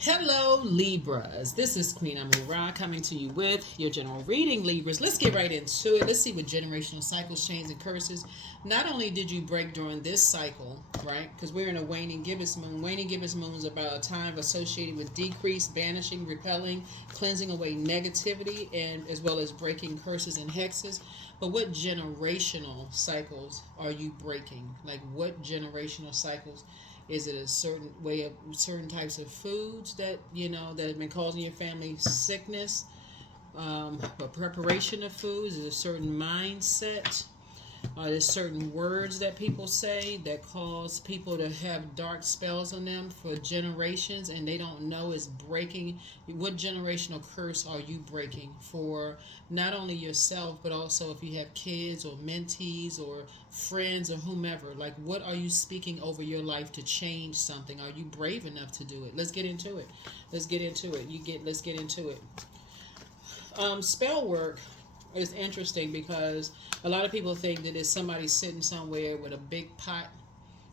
Hello, Libras. This is Queen Amun Ra coming to you with your general reading, Libras. Let's get right into it. Let's see what generational cycles, chains, and curses. Not only did you break during this cycle, right? Because we're in a waning gibbous moon. Waning gibbous moon is about a time associated with decrease, banishing, repelling, cleansing away negativity, and as well as breaking curses and hexes. But what generational cycles are you breaking? Like what generational cycles? Is it a certain way of certain types of foods that that have been causing your family sickness? But preparation of foods is a certain mindset. There's certain words that people say that cause people to have dark spells on them for generations, and they don't know is breaking. What generational curse are you breaking for not only yourself, but also if you have kids or mentees or friends or whomever? Like, what are you speaking over your life to change something? Are you brave enough to do it? Let's get into it. Let's get into it. Let's get into it. Spell work is interesting because a lot of people think that it's somebody sitting somewhere with a big pot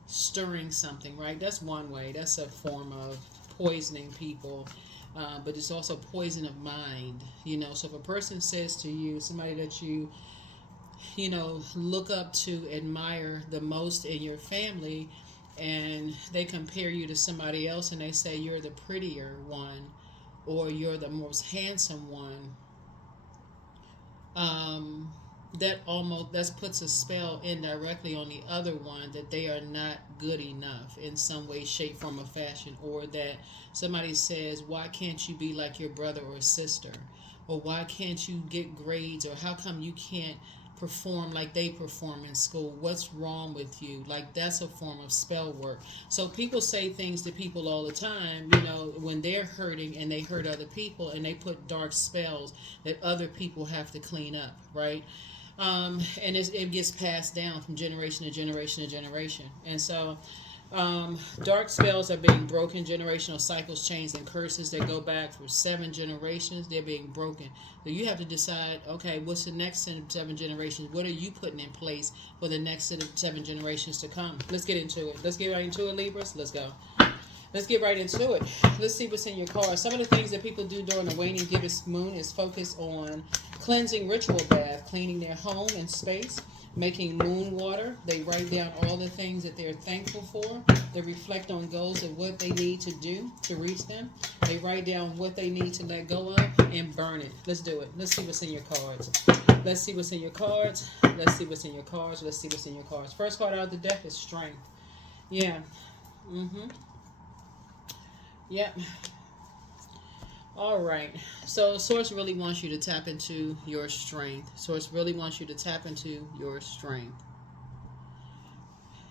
stirring something, right? That's one way. That's a form of poisoning people. But it's also poison of mind, So if a person says to you, somebody that you look up to, admire the most in your family, and they compare you to somebody else and they say you're the prettier one or you're the most handsome one, um, that puts a spell indirectly on the other one that they are not good enough in some way, shape, form, or fashion, or that somebody says, "Why can't you be like your brother or sister?" or "Why can't you get grades?" or "How come you can't perform like they perform in school? What's wrong with you?" Like that's a form of spell work. So people say things to people all the time, when they're hurting and they hurt other people, and they put dark spells that other people have to clean up, right? And it gets passed down from generation to generation to generation. And so dark spells are being broken. Generational cycles, chains, and curses that go back for 7 generations, they're being broken. So you have to decide, okay, what's the next 7 generations? What are you putting in place for the next 7 generations to come? Let's get into it. Let's get right into it, Libras. Let's go. Let's get right into it. Let's see what's in your cards. Some of the things that people do during the waning gibbous moon is focus on cleansing ritual bath, cleaning their home and space, making moon water. They write down all the things that they're thankful for. They reflect on goals of what they need to do to reach them. They write down what they need to let go of and burn it. Let's do it. Let's see what's in your cards. Let's see what's in your cards. Let's see what's in your cards. Let's see what's in your cards. First card out of the deck is strength. Yeah. Mm-hmm. Yep. All right. So Source really wants you to tap into your strength. Source really wants you to tap into your strength.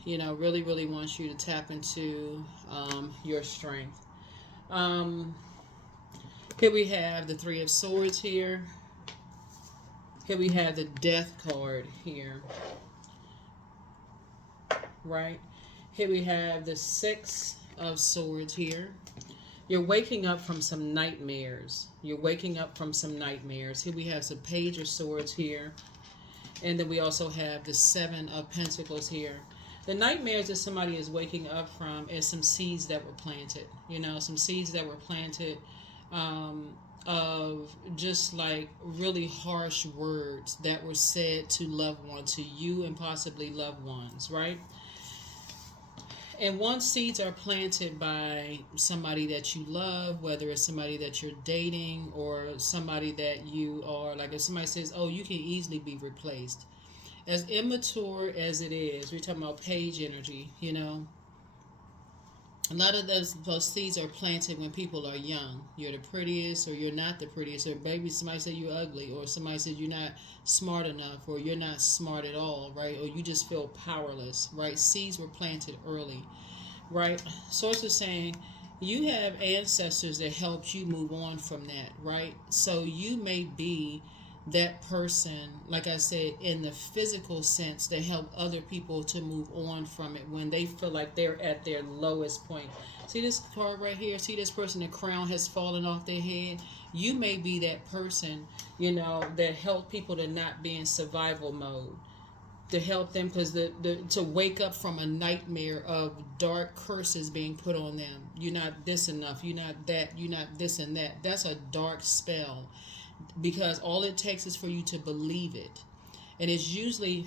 Really, really wants you to tap into your strength. Um, Here we have the Three of Swords here. Here we have the Death card here. Right? Here we have the Six of Swords here. You're waking up from some nightmares. You're waking up from some nightmares. Here we have some Page of Swords here. And then we also have the Seven of Pentacles here. The nightmares that somebody is waking up from is some seeds that were planted. Some seeds that were planted of just like really harsh words that were said to loved ones, to you and possibly loved ones, right? And once seeds are planted by somebody that you love, whether it's somebody that you're dating or somebody that you are, like if somebody says, "Oh, you can easily be replaced," as immature as it is, we're talking about page energy, a lot of those seeds are planted when people are young. You're the prettiest, or you're not the prettiest, or maybe somebody said you're ugly, or somebody said you're not smart enough, or you're not smart at all, right? Or you just feel powerless, right? Seeds were planted early, right? Source is saying you have ancestors that helped you move on from that, right? So you may be that person, like I said, in the physical sense, to help other people to move on from it when they feel like they're at their lowest point. See this card right here? See this person, the crown has fallen off their head? You may be that person, that helped people to not be in survival mode. to help them, because to wake up from a nightmare of dark curses being put on them. You're not this enough, you're not that, you're not this and that. That's a dark spell, because all it takes is for you to believe it, and it's usually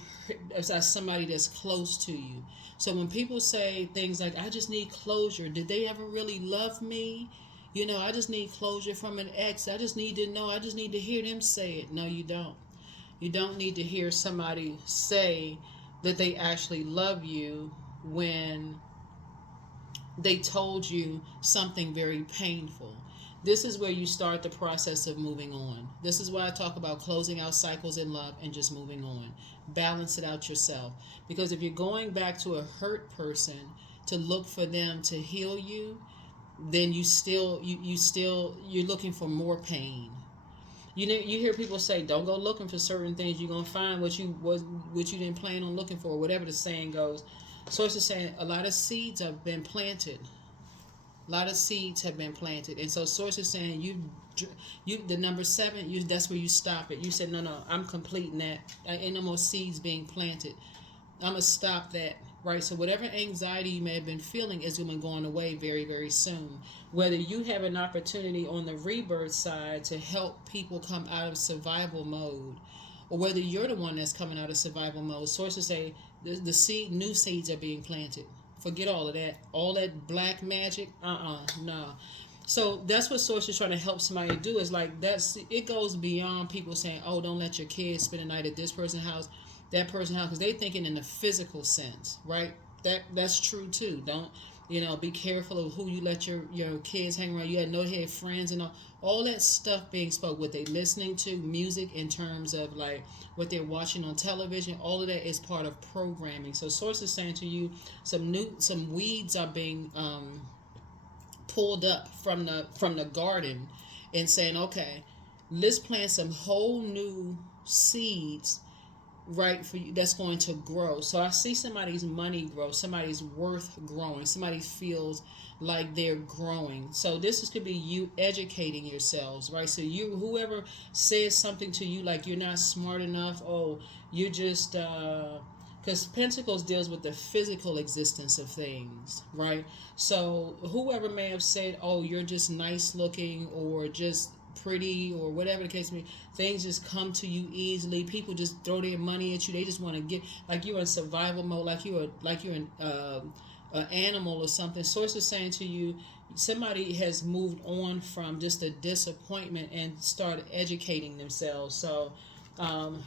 as somebody that's close to you. So when people say things like, I just need closure, did they ever really love me? I just need closure from an ex, I just need to know, I just need to hear them say it. No, you don't. You don't need to hear somebody say that they actually love you when they told you something very painful. This is where you start the process of moving on. This is why I talk about closing out cycles in love and just moving on. Balance it out yourself. Because if you're going back to a hurt person to look for them to heal you, then you're looking for more pain. You hear people say, don't go looking for certain things. You're going to find what you didn't plan on looking for, whatever the saying goes. Source is saying a lot of seeds have been planted. A lot of seeds have been planted. And so Source is saying you the number 7, that's where you stop it. You said, no, I'm completing that. Ain't no more seeds being planted. I'm going to stop that. Right, so whatever anxiety you may have been feeling is going to be going away very, very soon. Whether you have an opportunity on the rebirth side to help people come out of survival mode, or whether you're the one that's coming out of survival mode, sources say the new seeds are being planted. Forget all of that. All that black magic, no. So that's what Source is trying to help somebody do. Is like it goes beyond people saying, oh, don't let your kids spend the night at this person's house, that person's house, because they thinking in the physical sense, right? That's true too. Don't be careful of who you let your kids hang around. You had no-head friends and all that stuff being spoke. What they listening to, music in terms of like what they're watching on television, all of that is part of programming. So Source is saying to you, some weeds are being pulled up from the garden, and saying, okay, let's plant some whole new seeds, right, for you, that's going to grow. So I see somebody's money grow, somebody's worth growing, somebody feels like they're growing. So could be you educating yourselves, right? So whoever says something to you like you're not smart enough, oh, you just because Pentacles deals with the physical existence of things, right? So whoever may have said, oh, you're just nice looking, or just pretty, or whatever the case may be, things just come to you easily. People just throw their money at you. They just want to get, like you're in survival mode, like you're an animal or something. Source is saying to you, somebody has moved on from just a disappointment and started educating themselves. So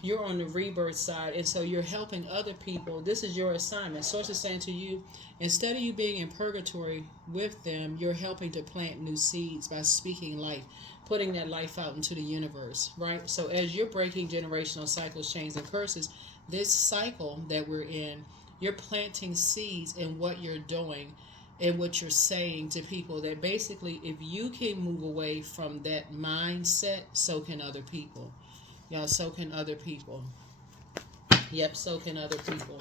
you're on the rebirth side, and so you're helping other people. This is your assignment. Source is saying to you, instead of you being in purgatory with them, you're helping to plant new seeds by speaking life, putting that life out into the universe, right? So as you're breaking generational cycles, chains, and curses, this cycle that we're in, you're planting seeds in what you're doing and what you're saying to people, that basically if you can move away from that mindset, so can other people. Y'all, so can other people. Yep, so can other people.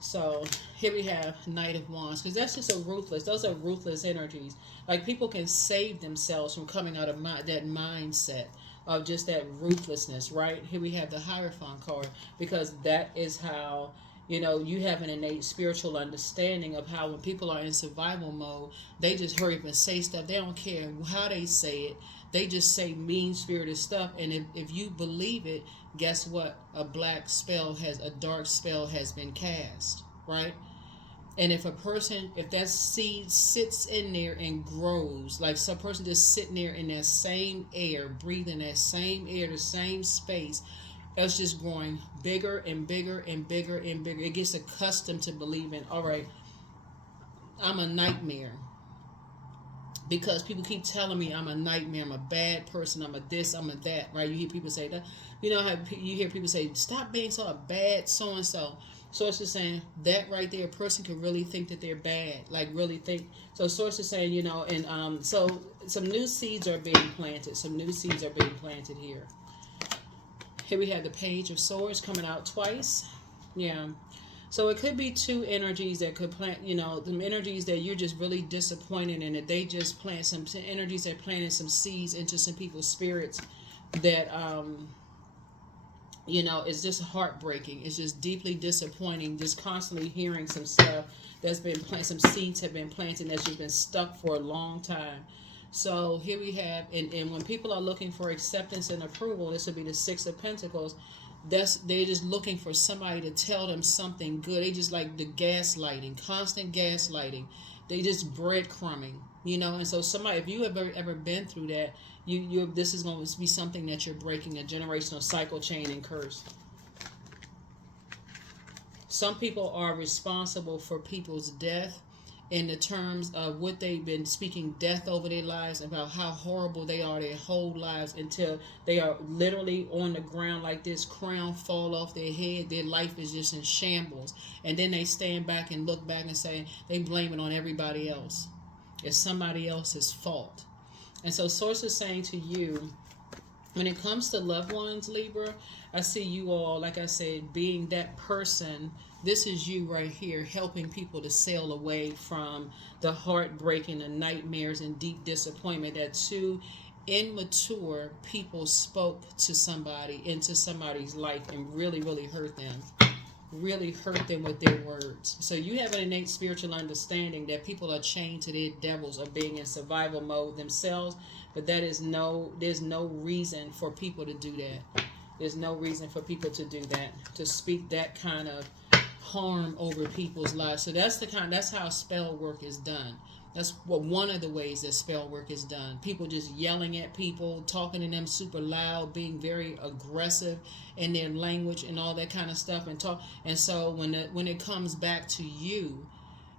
So here we have Knight of Wands, because that's just those are ruthless energies. Like people can save themselves from coming out of that mindset of just that ruthlessness, right? Here we have the Hierophant card, because that is how, you have an innate spiritual understanding of how when people are in survival mode, they just hurry up and say stuff. They don't care how they say it. They just say mean-spirited stuff. And if you believe it, guess what? A dark spell has been cast, right? And if that seed sits in there and grows, like some person just sitting there in that same air, breathing that same air, the same space, it's just growing bigger and bigger and bigger and bigger. It gets accustomed to believing, all right, I'm a nightmare. Because people keep telling me I'm a nightmare, I'm a bad person, I'm a this, I'm a that, right? You hear people say that. How you hear people say, stop being so a bad so-and-so. Source is saying that right there, a person can really think that they're bad, like really think. So Source is saying, and so some new seeds are being planted. Some new seeds are being planted here. Here we have the Page of Swords coming out twice. Yeah. So it could be two energies that could plant, the energies that you're just really disappointed in, that they just plant some energies that planted some seeds into some people's spirits that You know, it's just heartbreaking. It's just deeply disappointing, just constantly hearing some stuff that's been planted, some seeds have been planted that's just been stuck for a long time. So here we have, and when people are looking for acceptance and approval, this would be the Six of Pentacles. That's, they're just looking for somebody to tell them something good. They just like the gaslighting, constant gaslighting. They just breadcrumbing, you know. And so somebody, if you have ever been through that, you this is going to be something that you're breaking, a generational cycle, chain, and curse. Some people are responsible for people's death in the terms of what they've been speaking death over their lives, about how horrible they are their whole lives, until they are literally on the ground like this, crown fall off their head, their life is just in shambles. And then they stand back and look back and say they blame it on everybody else. It's somebody else's fault. And so source is saying to you, when it comes to loved ones, Libra, I see you all, like I said, being that person. This is you right here, helping people to sail away from the heartbreak and the nightmares and deep disappointment that two immature people spoke to somebody, into somebody's life, and really hurt them. Really hurt them with their words. So you have an innate spiritual understanding that people are chained to their devils of being in survival mode themselves, but there's no reason for people to do that. There's no reason for people to do that, to speak that kind of harm over people's lives. So that's how spell work is done. That's what one of the ways that spell work is done. People just yelling at people, talking to them super loud, being very aggressive in their language and all that kind of stuff, and so when it comes back to you,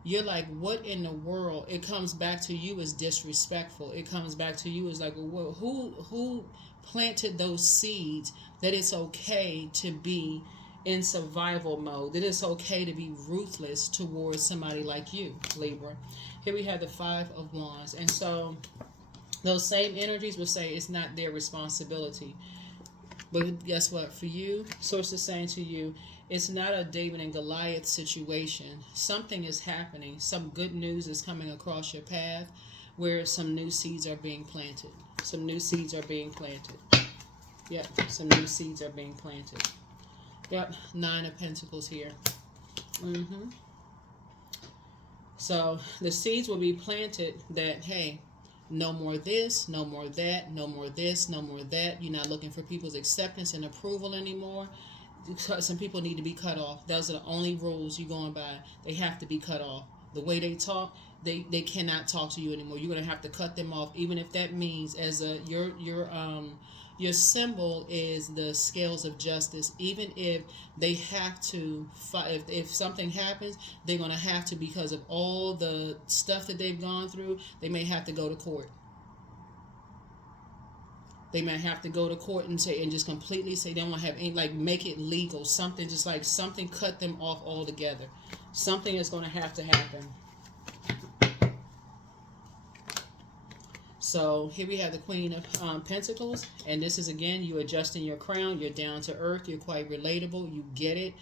you're like, what in the world? It comes back to you as disrespectful. It comes back to you as like, well, who planted those seeds that it's okay to be in survival mode, that it's okay to be ruthless towards somebody like you, Libra. Here we have the Five of Wands. And so those same energies will say it's not their responsibility. But guess what? For you, source is saying to you, it's not a David and Goliath situation. Something is happening. Some good news is coming across your path where some new seeds are being planted. Some new seeds are being planted. Yep, some new seeds are being planted. Yep, Nine of Pentacles here. So the seeds will be planted that, hey, no more this, no more that, no more this, no more that. You're not looking for people's acceptance and approval anymore. Some people need to be cut off. Those are the only rules you're going by. They have to be cut off. The way they talk, they cannot talk to you anymore. You're going to have to cut them off, even if that means your symbol is the scales of justice. Even if they have to fight, if something happens, they're going to have to, because of all the stuff that they've gone through, they may have to go to court. They might have to go to court and say, and just completely say they don't have any, like, make it legal. Something, just like something, cut them off altogether. Something is going to happen. So here we have the Queen of Pentacles, and this is, again, you adjusting your crown. You're down to earth. You're quite relatable. You get it,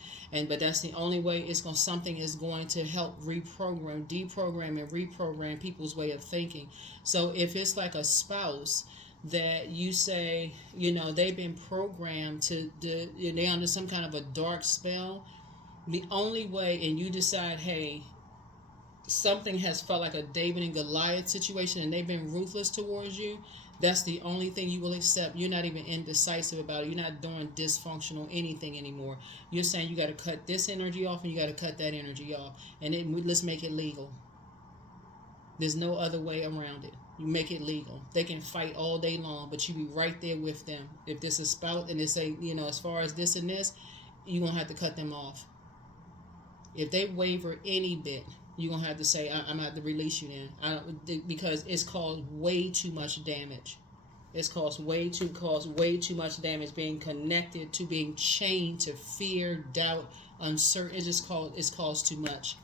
but that's the only way. Something is going to help deprogram and reprogram people's way of thinking. So if it's like a spouse that you say, they've been programmed they're under some kind of a dark spell, the only way, and you decide, hey, something has felt like a David and Goliath situation and they've been ruthless towards you, that's the only thing you will accept. You're not even indecisive about it. You're not doing dysfunctional anything anymore. You're saying you got to cut this energy off and you got to cut that energy off, and let's make it legal. There's no other way around it. You make it legal. They can fight all day long, but you be right there with them. If this is spout and they say, as far as this and this, you're going to have to cut them off. If they waver any bit, you're going to have to say, I'm going to have to release you then. Because it's caused way too much damage. It's caused way too much damage, being connected to, being chained to fear, doubt, uncertainty. It's caused too much.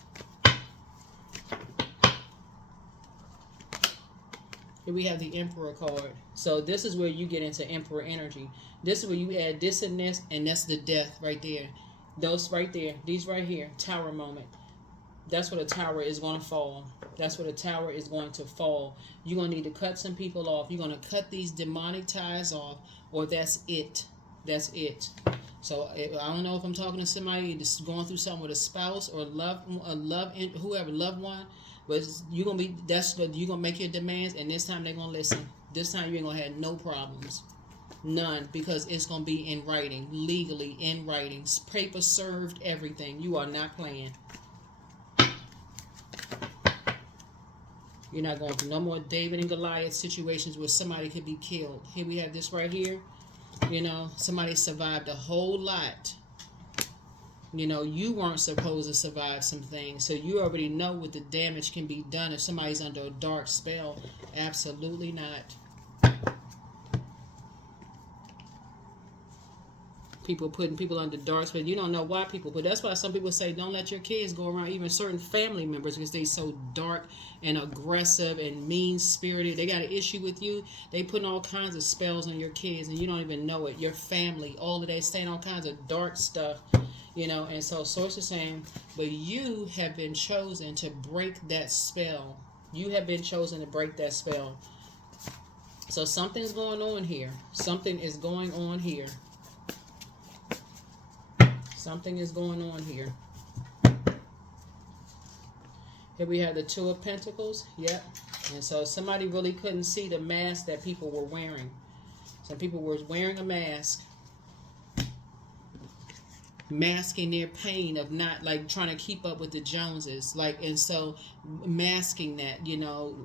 Here we have the Emperor card. So this is where you get into Emperor energy. This is where you add this and this, and that's the death right there. Those right there, these right here, Tower moment. That's where the tower is going to fall. That's where the tower is going to fall. You're going to need to cut some people off. You're going to cut these demonic ties off, or that's it. That's it. So I don't know if I'm talking to somebody just going through something with a spouse or whoever loved one, but you're gonna be you're gonna make your demands, and this time they're gonna listen. This time you ain't gonna have no problems, none, because it's gonna be in writing, legally in writing, paper served, everything. You are not playing. You're not going through no more David and Goliath situations where somebody could be killed. Here we have this right here. You know, somebody survived a whole lot. You know, you weren't supposed to survive some things. So you already know what the damage can be done if somebody's under a dark spell. Absolutely not. People putting people under dark spell. You don't know why people, but that's why some people say don't let your kids go around, even certain family members, because they so dark and aggressive and mean spirited. They got an issue with you. They putting all kinds of spells on your kids and you don't even know it. Your family, all of that, saying all kinds of dark stuff, you know. And so source is saying, but you have been chosen to break that spell. You have been chosen to break that spell. So something's going on here. Something is going on here. Something is going on here. Here we have the Two of Pentacles. Yep. And so somebody really couldn't see the mask that people were wearing. Some people were wearing a mask, masking their pain of not, like, trying to keep up with the Joneses, like, and so masking that, you know,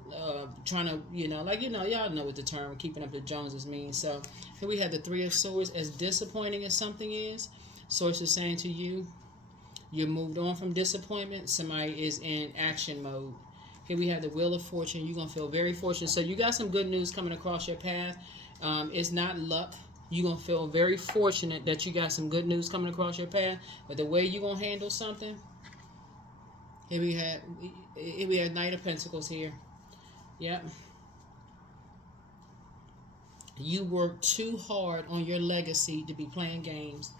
trying to, you know, like, you know, y'all know what the term keeping up the Joneses means. So here we have the Three of Swords. As disappointing as something is, source is saying to you, you're moved on from disappointment. Somebody is in action mode. Here we have the Wheel of Fortune. You're going to feel very fortunate. So you got some good news coming across your path. It's not luck. You're going to feel very fortunate that you got some good news coming across your path. But the way you're going to handle something, here we have Knight of Pentacles here. Yep. You work too hard on your legacy to be playing games.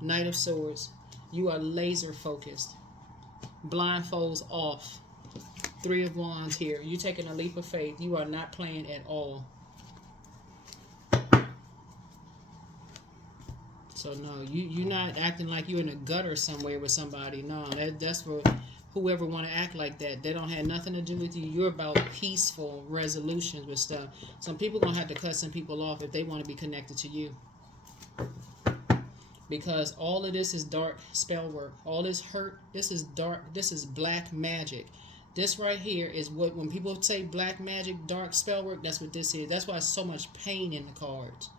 Knight of Swords. You are laser focused. Blindfolds off. Three of Wands here. You're taking a leap of faith. You are not playing at all. So no, you're not acting like you're in a gutter somewhere with somebody. No, that's for whoever want to act like that. They don't have nothing to do with you. You're about peaceful resolutions with stuff. Some people gonna have to cut some people off if they want to be connected to you. Because all of this is dark spell work. All this hurt, this is dark, this is black magic. This right here is what, when people say black magic, dark spell work, that's what this is. That's why so much pain in the cards.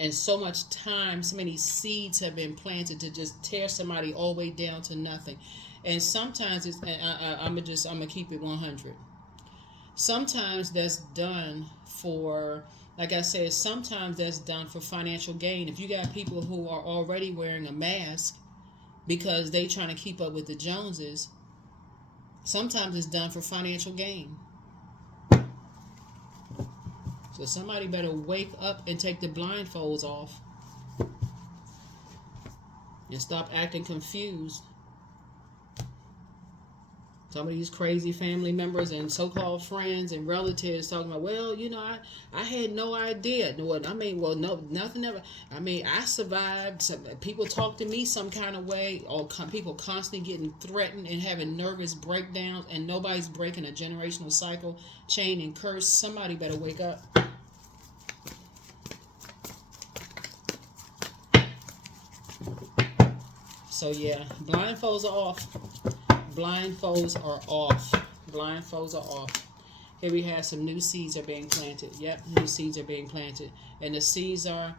And so much time, so many seeds have been planted to just tear somebody all the way down to nothing. And sometimes it's, I'm gonna keep it 100. Sometimes that's done for, like I said, sometimes that's done for financial gain. If you got people who are already wearing a mask because they trying to keep up with the Joneses, sometimes it's done for financial gain. So somebody better wake up and take the blindfolds off and stop acting confused. Some of these crazy family members and so-called friends and relatives talking about, well, you know, I had no idea. No, nothing ever. I mean, I survived. Some people talk to me some kind of way, or people constantly getting threatened and having nervous breakdowns, and nobody's breaking a generational cycle, chain, and curse. Somebody better wake up. So yeah, blindfolds are off. Blindfolds are off. Blindfolds are off. Here we have some new seeds are being planted. Yep, new seeds are being planted. And the seeds are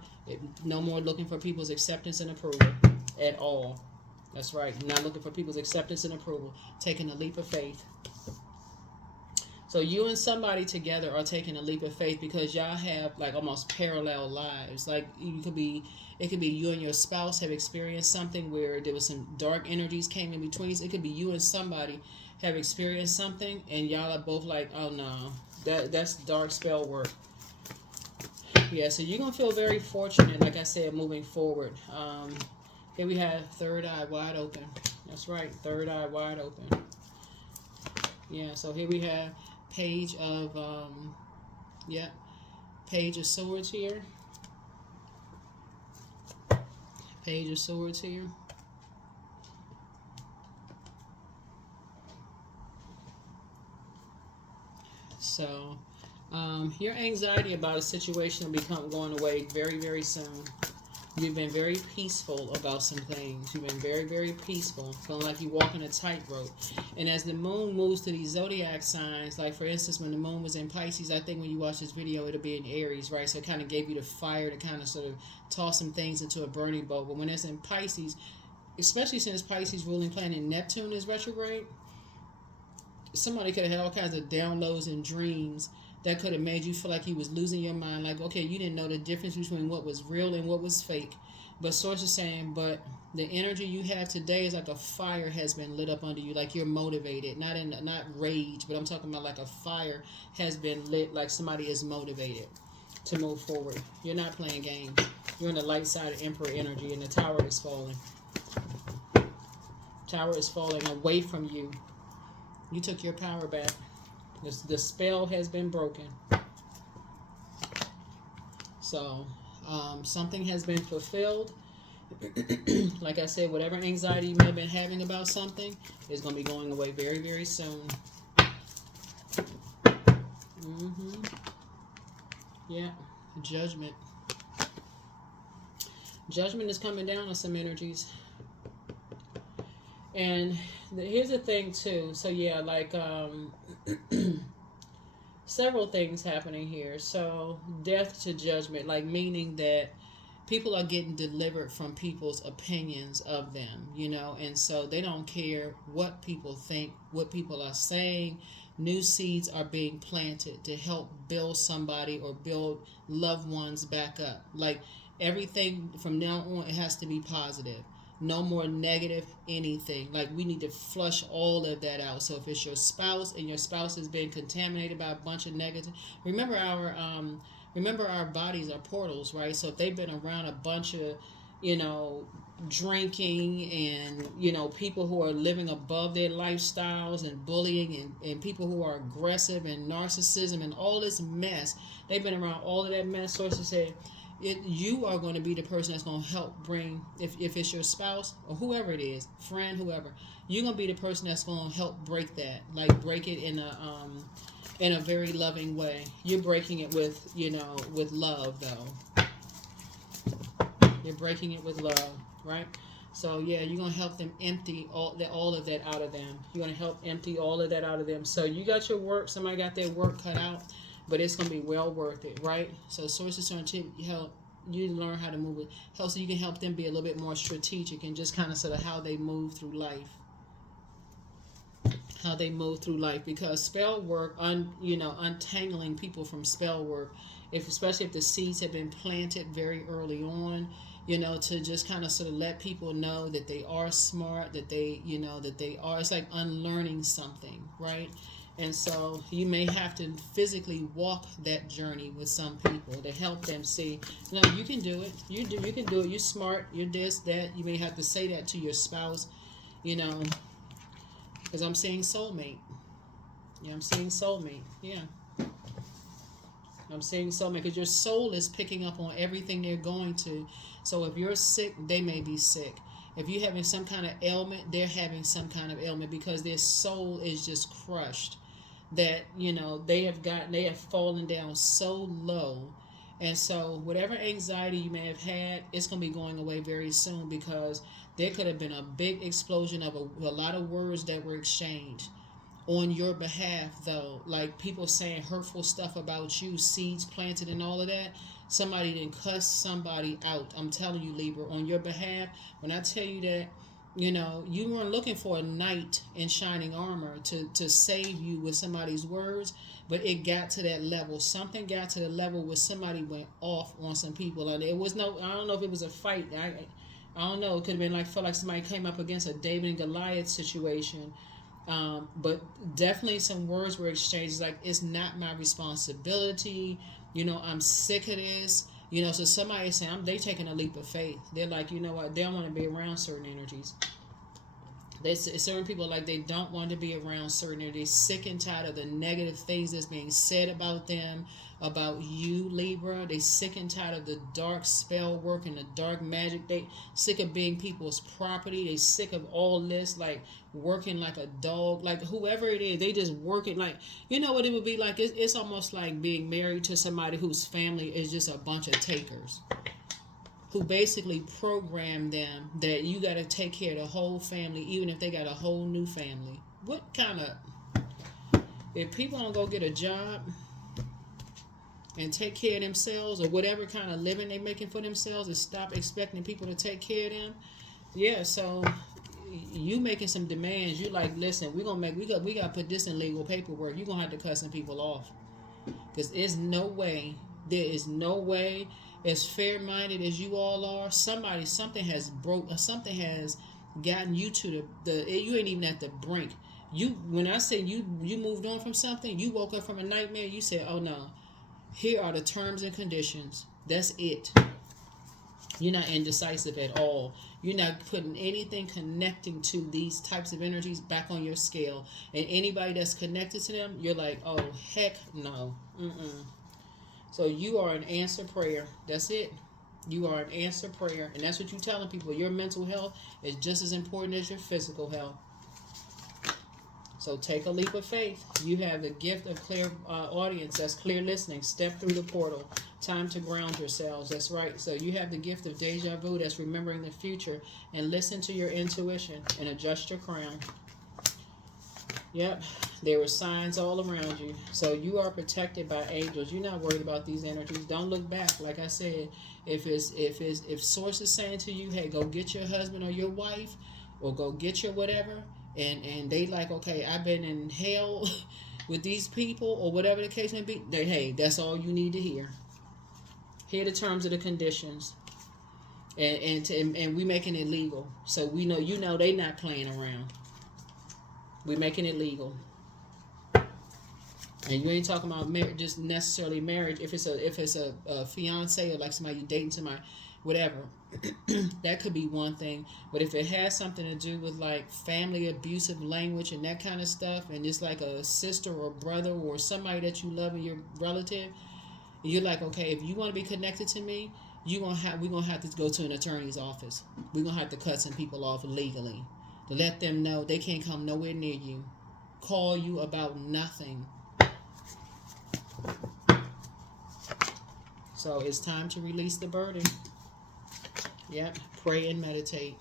no more looking for people's acceptance and approval at all. That's right. Not looking for people's acceptance and approval. Taking a leap of faith. So you and somebody together are taking a leap of faith because y'all have like almost parallel lives. Like it could be you and your spouse have experienced something where there was some dark energies came in between. It could be you and somebody have experienced something and y'all are both like, oh no, that's dark spell work. Yeah, so you're gonna feel very fortunate, like I said, moving forward. Here we have third eye wide open. That's right, third eye wide open. Yeah, so here we have Page of Page of Swords here. Page of Swords here. So, your anxiety about a situation will become going away very, very soon. You've been very peaceful about some things. You've been very, very peaceful, feeling like you're walking a tightrope. And as the moon moves to these zodiac signs, like for instance, when the moon was in Pisces, I think when you watch this video, it'll be in Aries, right? So it kind of gave you the fire to kind of sort of toss some things into a burning boat. But when it's in Pisces, especially since Pisces ruling planet Neptune is retrograde, somebody could have had all kinds of downloads and dreams that could have made you feel like you was losing your mind. Like, okay, you didn't know the difference between what was real and what was fake. But source is saying, but the energy you have today is like a fire has been lit up under you. Like you're motivated, not rage, but I'm talking about like a fire has been lit. Like somebody is motivated to move forward. You're not playing games. You're in the light side of Emperor energy, and the tower is falling. Tower is falling away from you. You took your power back. The spell has been broken. So, something has been fulfilled. Like I said, whatever anxiety you may have been having about something is going to be going away very, very soon. Yeah, judgment. Judgment is coming down on some energies. And here's the thing too. So yeah, like several things happening here. So death to judgment, like meaning that people are getting delivered from people's opinions of them, you know, and so they don't care what people think, what people are saying. New seeds are being planted to help build somebody or build loved ones back up. Like everything from now on, it has to be positive. No more negative anything. Like we need to flush all of that out. So if it's your spouse and your spouse has been contaminated by a bunch of negative, remember our bodies are portals, right? So if they've been around a bunch of, you know, drinking and, you know, people who are living above their lifestyles and bullying and people who are aggressive and narcissism and all this mess, they've been around all of that mess. Sources say you are going to be the person that's going to help bring, if it's your spouse or whoever it is, friend, whoever, you're going to be the person that's going to help break that, like break it in a very loving way. You're breaking it with, you know, with love though. You're breaking it with love, right? So yeah, you're going to help them empty all of that out of them. You're going to help empty all of that out of them. So you got your work, somebody got their work cut out, but it's going to be well worth it, right? So sources are to help you learn how to move it, help so you can help them be a little bit more strategic and just kind of sort of how they move through life. How they move through life, because spell work, untangling people from spell work, especially if the seeds have been planted very early on, you know, to just kind of sort of let people know that they are smart, that they, you know, that they are, it's like unlearning something, right? And so you may have to physically walk that journey with some people to help them see, no, you can do it. You can do it. You're smart. You're this, that. You may have to say that to your spouse, you know, because I'm seeing soulmate. Yeah, I'm seeing soulmate. Yeah. I'm seeing soulmate because your soul is picking up on everything they're going to. So if you're sick, they may be sick. If you're having some kind of ailment, they're having some kind of ailment because their soul is just crushed. That, you know, they have fallen down so low. And so whatever anxiety you may have had, it's going to be going away very soon, because there could have been a big explosion of a lot of words that were exchanged on your behalf, though, like people saying hurtful stuff about you, seeds planted and all of that. Somebody didn't cuss somebody out. I'm telling you, Libra, on your behalf. When I tell you that, you know, you weren't looking for a knight in shining armor to save you with somebody's words, but it got to that level. Something got to the level where somebody went off on some people, and it was no, I don't know if it was a fight. I don't know. It could have been felt like somebody came up against a David and Goliath situation. But definitely some words were exchanged, like, it's not my responsibility. You know, I'm sick of this. You know, so somebody is saying, they taking a leap of faith. They're like, you know what? They don't want to be around certain energies. Certain people, like, they don't want to be around certain, they're sick and tired of the negative things that's being said about them, about you, Libra. They sick and tired of the dark spell work and the dark magic. They sick of being people's property. They sick of all this, like, working like a dog, like whoever it is. They just working like, you know what it would be like. It's almost like being married to somebody whose family is just a bunch of takers, who basically program them that you got to take care of the whole family, even if they got a whole new family. What kind of, if people don't go get a job and take care of themselves, or whatever kind of living they making for themselves, and stop expecting people to take care of them, yeah, so you making some demands. You like, listen, we got to put this in legal paperwork. You're going to have to cut some people off. Because there is no way, as fair-minded as you all are, something has gotten you to you ain't even at the brink. When I say you moved on from something, you woke up from a nightmare, you said, oh no, here are the terms and conditions. That's it. You're not indecisive at all. You're not putting anything connecting to these types of energies back on your scale. And anybody that's connected to them, you're like, oh, heck no. So you are an answer prayer. That's it. You are an answer prayer. And that's what you're telling people. Your mental health is just as important as your physical health. So take a leap of faith. You have the gift of clear audience. That's clear listening. Step through the portal. Time to ground yourselves. That's right. So you have the gift of deja vu. That's remembering the future. And listen to your intuition and adjust your crown. Yep. There were signs all around you. So you are protected by angels. You're not worried about these energies. Don't look back. Like I said, if source is saying to you, hey, go get your husband or your wife, or go get your whatever, and they like, okay, I've been in hell with these people, or whatever the case may be, hey, that's all you need to hear. Hear the terms of the conditions, and we making it legal. So we know, they not playing around. We making it legal. And you ain't talking about just necessarily marriage. If it's a fiance, or like somebody you dating, somebody, whatever, that could be one thing. But if it has something to do with like family abusive language and that kind of stuff, and it's like a sister or brother or somebody that you love and your relative, you're like, okay, if you want to be connected to me, we're gonna have to go to an attorney's office. We're gonna have to cut some people off legally to let them know they can't come nowhere near you, call you about nothing. So it's time to release the burden. Yep. Pray and meditate.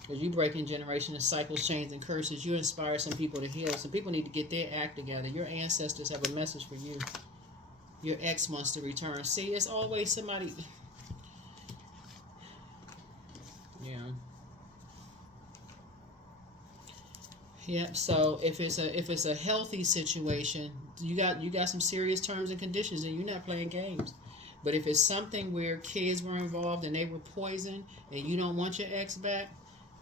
Because you breaking generational cycles, chains, and curses. You inspire some people to heal. Some people need to get their act together. Your ancestors have a message for you. Your ex wants to return. See, it's always somebody. Yeah. Yep. So if it's a healthy situation, you got some serious terms and conditions, and you're not playing games. But if it's something where kids were involved and they were poisoned, and you don't want your ex back,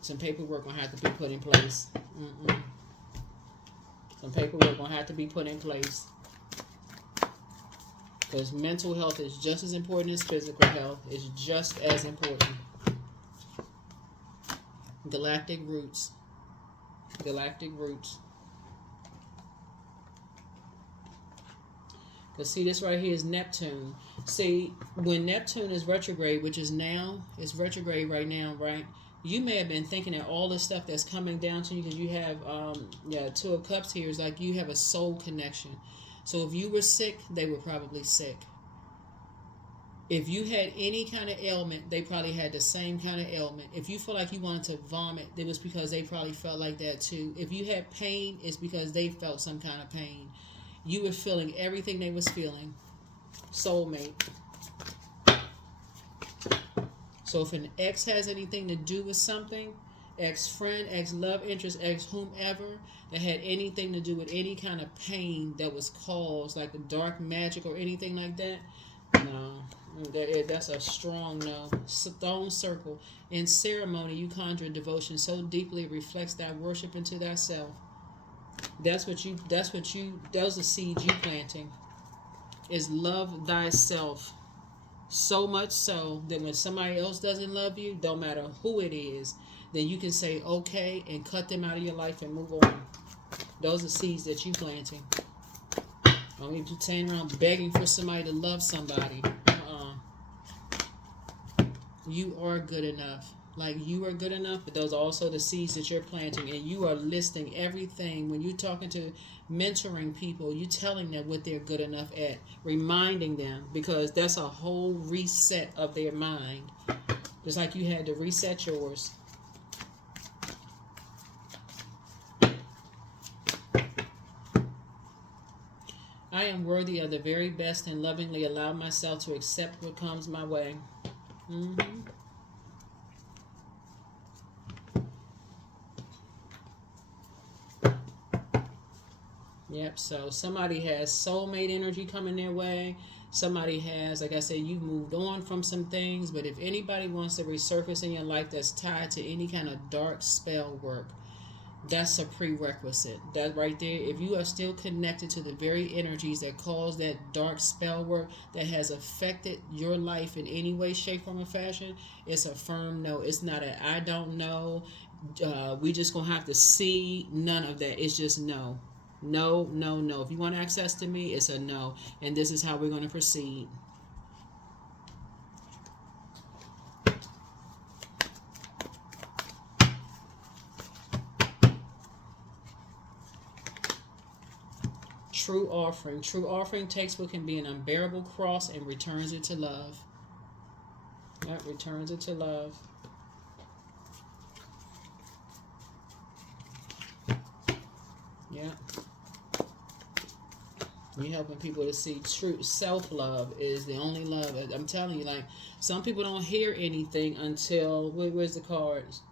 some paperwork gonna have to be put in place. Some paperwork gonna have to be put in place. Because mental health is just as important as physical health. It's just as important. Galactic roots. Galactic roots. Because see, this right here is Neptune. See, when Neptune is retrograde, which is now, it's retrograde right now, right? You may have been thinking that all the stuff that's coming down to you, because you have, Two of Cups here, is like you have a soul connection. So if you were sick, they were probably sick. If you had any kind of ailment, they probably had the same kind of ailment. If you feel like you wanted to vomit, it was because they probably felt like that too. If you had pain, it's because they felt some kind of pain. You were feeling everything they was feeling. Soulmate. So if an ex has anything to do with something, ex-friend, ex-love interest, ex-whomever, that had anything to do with any kind of pain that was caused, like the dark magic or anything like that, no. That's a strong no. Stone circle. In ceremony, you conjure devotion so deeply it reflects that worship into thyself. That's those are seeds you planting. Is love thyself. So much so that when somebody else doesn't love you, don't matter who it is, then you can say okay and cut them out of your life and move on. Those are seeds that you planting. Don't need to turn around begging for somebody to love somebody. You are good enough. Like, you are good enough, but those are also the seeds that you're planting, and you are listing everything. When you're talking to mentoring people, you telling them what they're good enough at, reminding them, because that's a whole reset of their mind, just like you had to reset yours. I am worthy of the very best and lovingly allow myself to accept what comes my way. Mm-hmm. Yep, so somebody has soulmate energy coming their way. Somebody has, like I said, you've moved on from some things, but if anybody wants to resurface in your life that's tied to any kind of dark spell work, that's a prerequisite. That right there, if you are still connected to the very energies that cause that dark spell work that has affected your life in any way, shape, form, or fashion, it's a firm no. It's not a I don't know. We just gonna have to see. None of that. It's just no. No, no, no. If you want access to me, it's a no. And this is how we're going to proceed. True offering. True offering takes what can be an unbearable cross and returns it to love. Yep, returns it to love. Yeah. You're helping people to see true self-love is the only love. I'm telling you, like, some people don't hear anything until, where's the cards?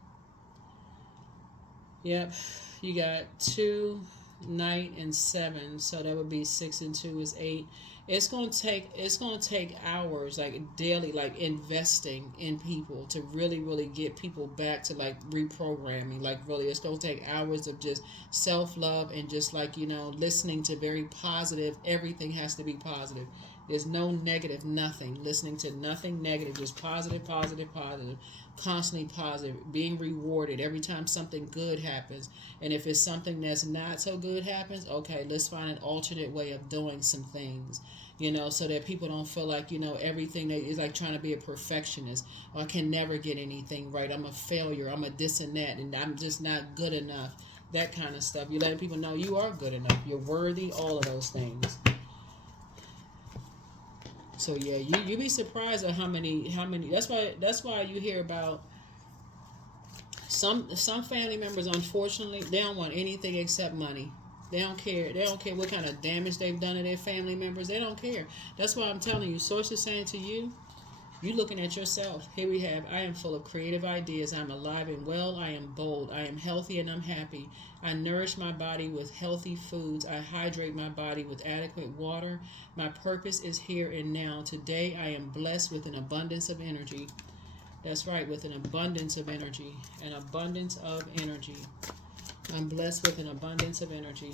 Yep, you got 2, Knight, and 7, so that would be 6 and 2 is 8. It's gonna take hours, like daily, like investing in people to really get people back to like reprogramming. Like, really, it's gonna take hours of just self-love and just, like, listening to very positive. Everything has to be positive. There's no negative, nothing. Listening to nothing negative, just positive, positive, positive. Constantly positive, being rewarded every time something good happens. And if it's something that's not so good happens, okay, let's find an alternate way of doing some things, so that people don't feel like, everything that is like trying to be a perfectionist. Or I can never get anything right. I'm a failure. I'm a this and that, and I'm just not good enough. That kind of stuff. You're letting people know you are good enough. You're worthy, all of those things. So yeah, you be surprised at how many. That's why you hear about some family members. Unfortunately, they don't want anything except money. They don't care. They don't care what kind of damage they've done to their family members. They don't care. That's why I'm telling you. Source is saying to you, you looking at yourself. Here we have, I am full of creative ideas. I'm alive and well. I am bold. I am healthy and I'm happy. I nourish my body with healthy foods. I hydrate my body with adequate water. My purpose is here and now. Today I am blessed with an abundance of energy. That's right, with an abundance of energy. An abundance of energy. I'm blessed with an abundance of energy.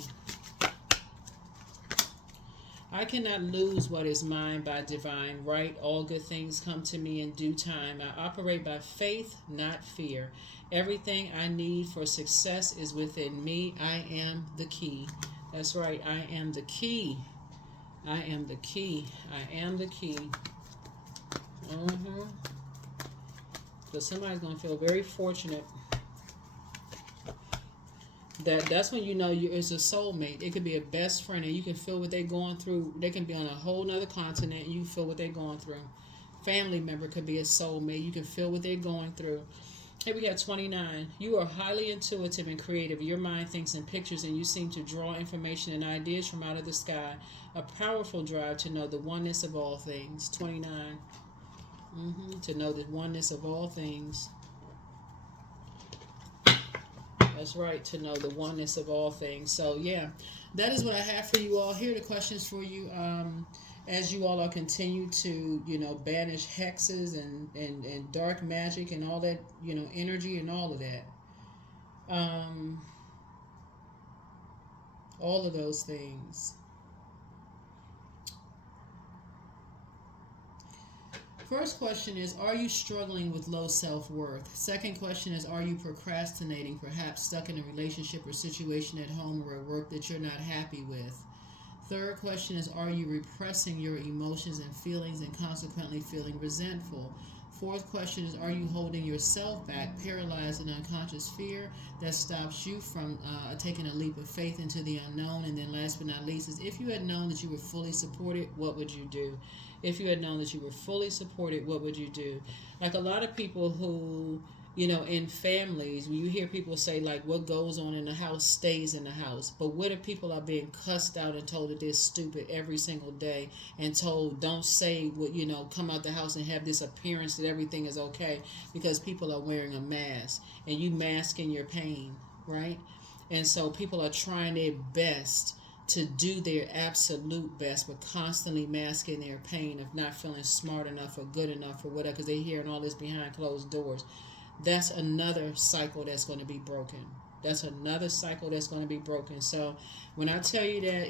I cannot lose what is mine by divine right. All good things come to me in due time. I operate by faith, not fear. Everything I need for success is within me. I am the key. That's right. I am the key. I am the key. I am the key. So somebody's going to feel very fortunate. That's when you know it's a soulmate. It could be a best friend, and you can feel what they're going through. They can be on a whole nother continent, and you feel what they're going through. Family member could be a soulmate. You can feel what they're going through. Here we got 29. You are highly intuitive and creative. Your mind thinks in pictures, and you seem to draw information and ideas from out of the sky. A powerful drive to know the oneness of all things. 29. To know the oneness of all things. That's right, to know the oneness of all things. So yeah, that is what I have for you all. Here are the questions for you. As you all are continue to, banish hexes and dark magic and all that, energy and all of that. All of those things. First question is, are you struggling with low self-worth? Second question is, are you procrastinating, perhaps stuck in a relationship or situation at home or at work that you're not happy with? Third question is, are you repressing your emotions and feelings and consequently feeling resentful? Fourth question is, are you holding yourself back, paralyzed in unconscious fear that stops you from taking a leap of faith into the unknown? And then last but not least is, if you had known that you were fully supported, what would you do? If you had known that you were fully supported, what would you do? Like a lot of people who, in families, when you hear people say, like, what goes on in the house stays in the house. But what if people are being cussed out and told that they're stupid every single day and told, don't say what, come out the house and have this appearance that everything is okay because people are wearing a mask and you masking your pain, right? And so people are trying their best to do their absolute best, but constantly masking their pain of not feeling smart enough or good enough or whatever, because they're hearing all this behind closed doors. That's another cycle that's going to be broken. That's another cycle that's going to be broken. So when I tell you that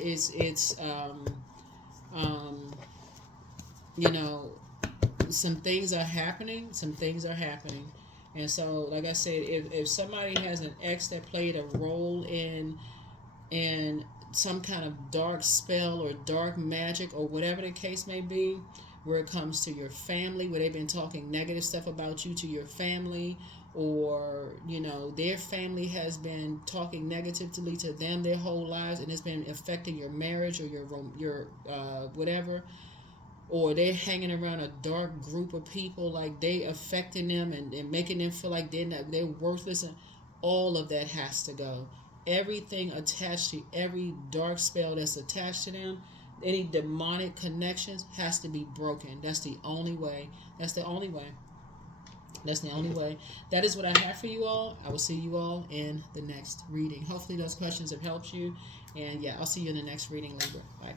some things are happening. Some things are happening. And so, like I said, if somebody has an ex that played a role in some kind of dark spell or dark magic or whatever the case may be, where it comes to your family, where they've been talking negative stuff about you to your family, or their family has been talking negatively to them their whole lives, and it's been affecting your marriage or your whatever, or they're hanging around a dark group of people, like they affecting them and making them feel like they're worthless, and all of that has to go. Everything attached to every dark spell that's attached to them, any demonic connections, has to be broken. That's the only way. That's the only way. That's the only way. That is what I have for you all. I will see you all in the next reading. Hopefully those questions have helped you. And yeah, I'll see you in the next reading, Libra. Bye.